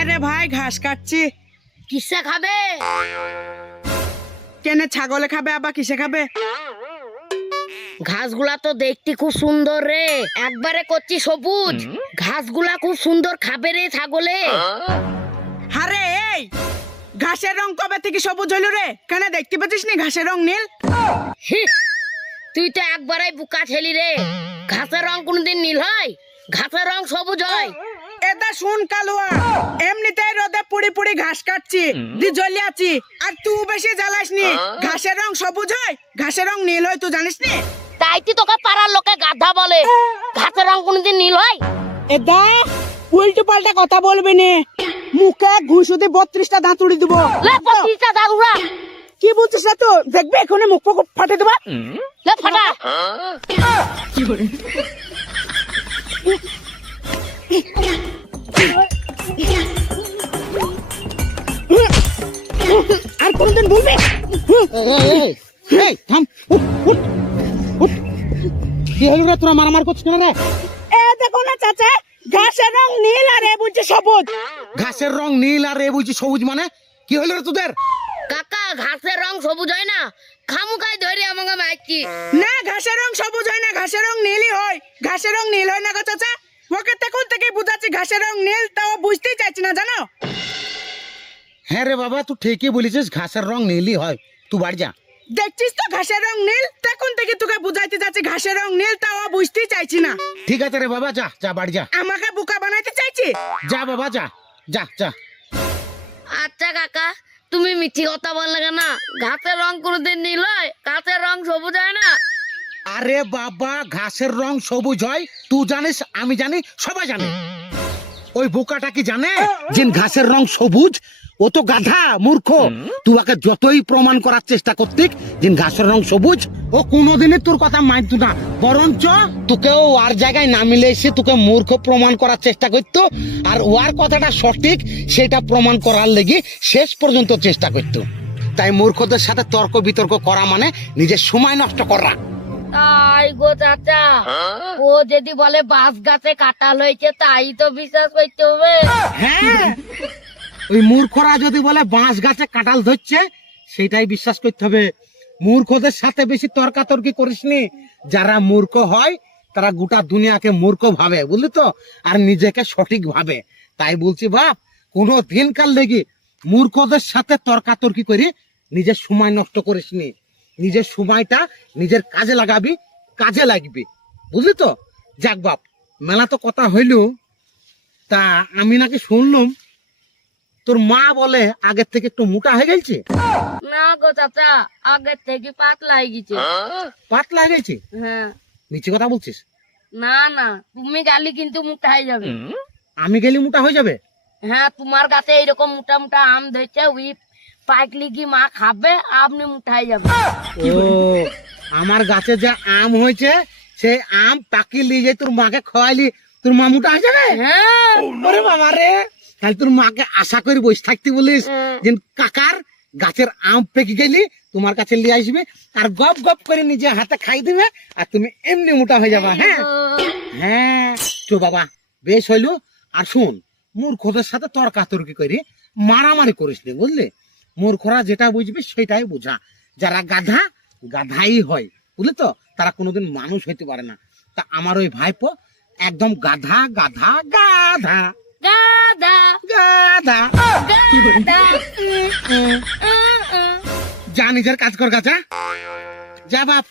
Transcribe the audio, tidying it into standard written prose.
হ্যাঁ রে ভাই, ঘাস কাটছি। কিসে খাবে? কেনে ছাগলে খাবে আবার কিসে খাবে? ঘাসগুলা তো দেখতে খুব সুন্দর রে, একবারে করছি সবুজ। ঘাসগুলা খুব সুন্দর, খাবে রে ছাগলে। আরে এই ঘাসের রং কবে থেকে সবুজ হইল রে? কেন দেখতে পাচ্ছিস নি ঘাসের রং নীল? হি, তুই তো একবারেই বুকা ছেলি রে। ঘাসের রং কোনদিন নীল হয়? ঘাসের রং সবুজ হয়। এটা শুন কালুয়া, এমনিতেই রোদে পুড়ি পুড়ি ঘাস কাটছি, দি জ্বলি আছি। আর তুই বেশি জ্বালাস নি। ঘাসের রং সবুজ হয়, ঘাসের রং নীল হয়, তুই জানিস নি? তাই তুই তোকে পাড়ার লোকে গাধা বলে। ঘাসের রং কোনদিন নীল হয়? এটা উল্টো পাল্টা কথা বলবি নি, মুখে ঘুষুতে 32টা দাঁত উড়ি দিব। লে 25টা দাগুরা, কি বলছিস না তুই? দেখবি এখনই মুখ ফাটে দেবা। লে ফাটা। আর কোনদিন বলবি? এই থাম, উঠ উঠ উঠ। কি হলো রে, তোরা মারামার করছিস কেন রে? এ দেখো না চাচা, ঘাসের রং নীল আর এ বুঝছে সবুজ। ঘাসের রং নীল আর এ বুঝি সবুজ, মানে কি হলো রে তোদের? কাকা, ঘাসের রং সবুজ হয় না। খামুকাই ধরে আমাকে মারছি। না, ঘাসের রং সবুজ হয় না, ঘাসের রং নীলই হয়। ঘাসের রং নীল হয় না গো চাচা। ওকে তখন থেকে বুঝাচ্ছি ঘাসের রং নীল, তাও বুঝতেই চাইছি না, জানো? হ্যাঁ রে বাবা, তুই ঠিকই বলেছিস, ঘাসের রং নীলই হয়। তুই বাড়ি যা। দেখছিস তো ঘাসের রং নীল, তখন থেকে তোকে বুঝাইতে যাচ্ছি ঘাসের রং নীল, তাও বুঝতেই চাইছি না। ঠিক আছে রে বাবা, যা যা বাড়ি যা। আমাকে বোকা বানাইতে চাইছি? যা বাবা যা যা যা। আচ্ছা কাকা, তুমি মিথ্যি কথা বললে কেন? ঘাসের রং কোনদিন নীল হয়, ঘাসের রং সবুজ হয় না। আরে বাবা, ঘাসের রং সবুজ হয়, তুই জানিস, আমি জানি, সবাই জানে। ওই বোকাটা কি জানে যে ঘাসের রং সবুজ? ও তো গাধা, মূর্খ। তুই ওকে যতই প্রমাণ করার চেষ্টা করতিক যে ঘাসের রং সবুজ, ও কোনোদিনই তোর কথা মানত না। বরঞ্চ তোকেও ওর জায়গায় না মিলে এসে তোকে মূর্খ প্রমাণ করার চেষ্টা করতো, আর ওর কথাটা সঠিক সেটা প্রমাণ করার লেগে শেষ পর্যন্ত চেষ্টা করতো। তাই মূর্খদের সাথে তর্ক বিতর্ক করা মানে নিজের সময় নষ্ট করা। তাই গো চাচা, ও যদি বলে বাঁশ গাছে কাঁঠাল হয়েছে, তাই তো বিশ্বাস করতে হবে। হ্যাঁ, ওই মূর্খরা যদি বলে বাঁশ গাছে কাঁঠাল ধরছে, সেটাই বিশ্বাস করতে হবে। মূর্খদের সাথে বেশি তর্কাতর্কি করিসনি। যারা মূর্খ হয় তারা গোটা দুনিয়াকে মূর্খ ভাবে, বুঝলি তো, আর নিজেকে সঠিক ভাবে। তাই বলছি বাপ, কোনো দিনকার লেগে মূর্খদের সাথে তর্কাতর্কি করে নিজের সময় নষ্ট করিসনি। নিজের সময়টা নিজের কাজে লাগাবি, কাজে লাগবে, বুঝলি তো। যাক বাপ, মেলা তো কথা হইল। তা আমি নাকি শুনলাম তোর মা বলে আগের থেকে একটু মোটা হয়ে গেছে। না গো চাচা, আগের থেকে পাতলা হয়ে গেছে। পাতলা হয়ে গেছে? হ্যাঁ। মিছে কথা বলছিস? না না, তুমি গালি কিন্তু মোটা হয়ে যাবে। আমি গেলে মোটা হয়ে যাবে? হ্যাঁ, তোমার কাছে এইরকম মোটা মোটা আম ধরছে, ওই পাকলি কি মা খাবে, আপনি মোটা হয়ে যাবে। ও, আমার গাছে যে আম হয়েছে সেই আম পাকি নিয়ে যাই তোর মাকে খাওয়াইলি, তোর মা মোটা হয়ে যাবে? হ্যাঁ। ওরে বাবা রে, তাহলে তোর মাকে আশা করে বসে থাকতে বলিস যে কাকার গাছের আম পেকে গেলি তোমার কাছে নিয়ে আসবে, আর গপ গপ করে নিজে হাতে খাই দিবে, আর তুমি এমনি মোটা হয়ে যাবা। হ্যাঁ হ্যাঁ, চো বাবা, বেশ হইলো। আর শুন, মূর্খদের সাথে তর্কাতর্কি করে মারামারি করিস নি, বুঝলি? মূর্খরা যেটা বুঝবে সেটাই বোঝা। যারা গাধা, গাধাই হয়, বুঝলি তো, তারা কোনোদিন মানুষ হইতে পারে না। তা আমার ওই ভাইপো একদম গাধা গাধা গাধা গাধা গাধা। গাধা। যা নিজের কাজ কর গাছা, যা বাপ।